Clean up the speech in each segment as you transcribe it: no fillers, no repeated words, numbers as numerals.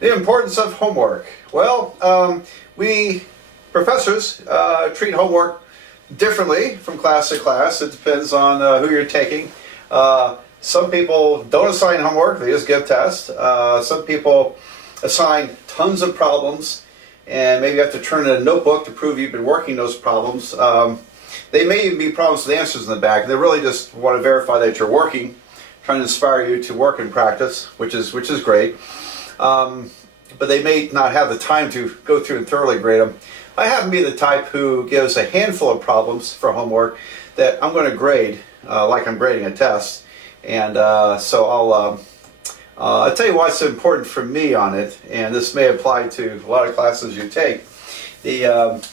The importance of homework. Well, we professors treat homework differently from class to class. It depends on who you're taking. Some people don't assign homework, they just give tests. Some people assign tons of problems, and maybe you have to turn in a notebook to prove you've been working those problems. They may even be problems with answers in the back. They really just want to verify that you're working, trying to inspire you to work and practice, which is great. But they may not have the time to go through and thoroughly grade them. I happen to be the type who gives a handful of problems for homework that I'm going to grade like I'm grading a test. And so I'll tell you why it's important for me on it, and this may apply to a lot of classes you take. If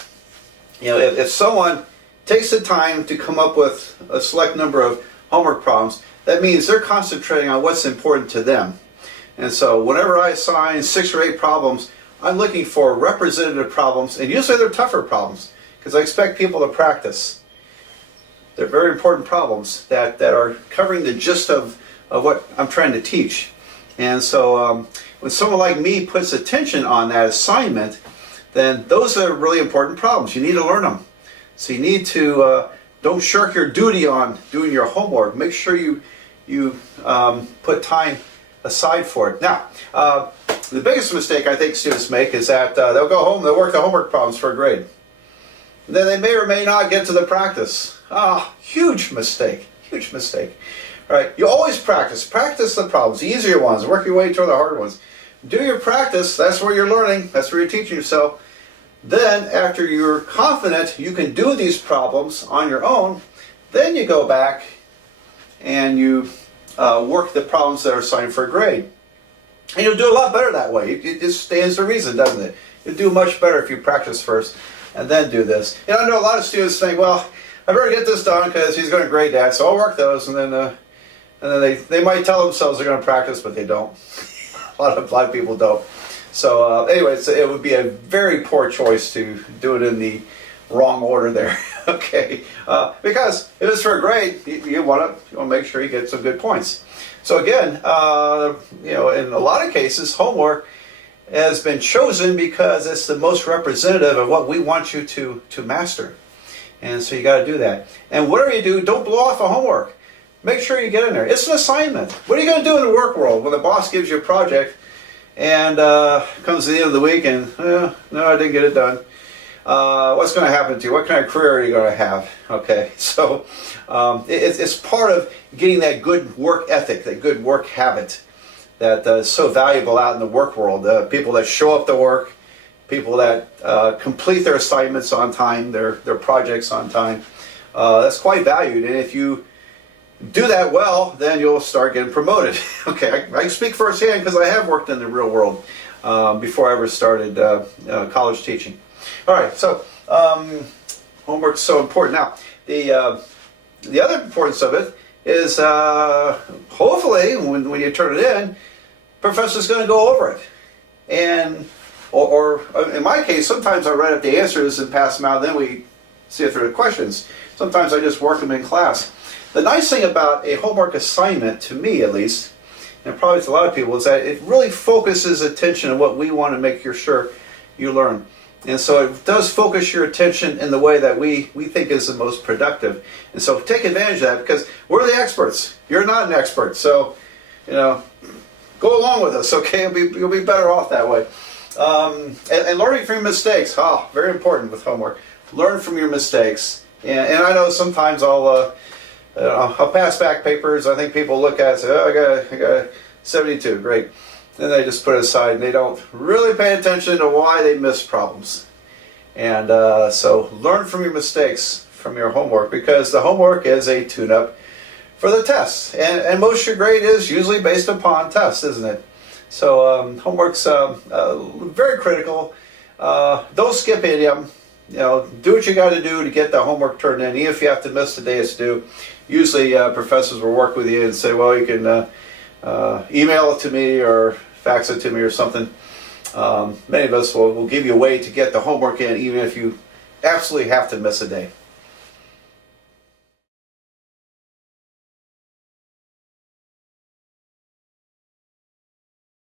someone takes the time to come up with a select number of homework problems, that means they're concentrating on what's important to them. And so whenever I assign 6 or 8 problems, I'm looking for representative problems, and usually they're tougher problems because I expect people to practice. They're very important problems that are covering the gist of what I'm trying to teach. And so when someone like me puts attention on that assignment, then those are really important problems. You need to learn them. So you need to, don't shirk your duty on doing your homework. Make sure you put time aside for it. Now, the biggest mistake I think students make is that they'll go home, they'll work the homework problems for a grade. And then they may or may not get to the practice. Huge mistake, huge mistake. Right? You always practice the problems, the easier ones, work your way toward the hard ones. Do your practice, that's where you're learning, that's where you're teaching yourself. Then, after you're confident you can do these problems on your own, then you go back and you work the problems that are assigned for a grade. And you'll do a lot better that way. It just stands to reason, doesn't it? You'll do much better if you practice first and then do this. And I know a lot of students think, well, I better get this done because he's going to grade that, so I'll work those, and then they might tell themselves they're going to practice, but they don't. a lot of people don't. So anyway, it would be a very poor choice to do it in the wrong order there. Okay, because if it's for a grade, you want to make sure you get some good points. So again, in a lot of cases, homework has been chosen because it's the most representative of what we want you to master. And so you got to do that. And whatever you do, don't blow off a homework. Make sure you get in there. It's an assignment. What are you going to do in the work world when the boss gives you a project and comes to the end of the week and, no, I didn't get it done. What's going to happen to you? What kind of career are you going to have? Okay, so it's part of getting that good work ethic, that good work habit that is so valuable out in the work world. People that show up to work, people that complete their assignments on time, their projects on time. That's quite valued, and if you do that well, then you'll start getting promoted. Okay, I speak firsthand because I have worked in the real world before I ever started college teaching. All right, so homework's so important. Now, the other importance of it is hopefully when you turn it in, professor's going to go over it. And or in my case, sometimes I write up the answers and pass them out, and then we see if there are questions. Sometimes I just work them in class. The nice thing about a homework assignment, to me at least, and probably to a lot of people, is that it really focuses attention on what we want to make sure you learn. And so it does focus your attention in the way that we think is the most productive. And so take advantage of that, because we're the experts. You're not an expert. So, go along with us, okay? You'll be better off that way. And learning from your mistakes. Very important with homework. Learn from your mistakes. And I know sometimes I'll pass back papers. I think people look at it and say, oh, I got a 72, great. Then they just put it aside and they don't really pay attention to why they missed problems. And so learn from your mistakes from your homework, because the homework is a tune-up for the tests. And most of your grade is usually based upon tests, isn't it? So homework's very critical. Don't skip any of them. Do what you got to do to get the homework turned in, even if you have to miss the day it's due. Usually professors will work with you and say, well, you can email it to me or fax it to me or something. Many of us will give you a way to get the homework in, even if you absolutely have to miss a day.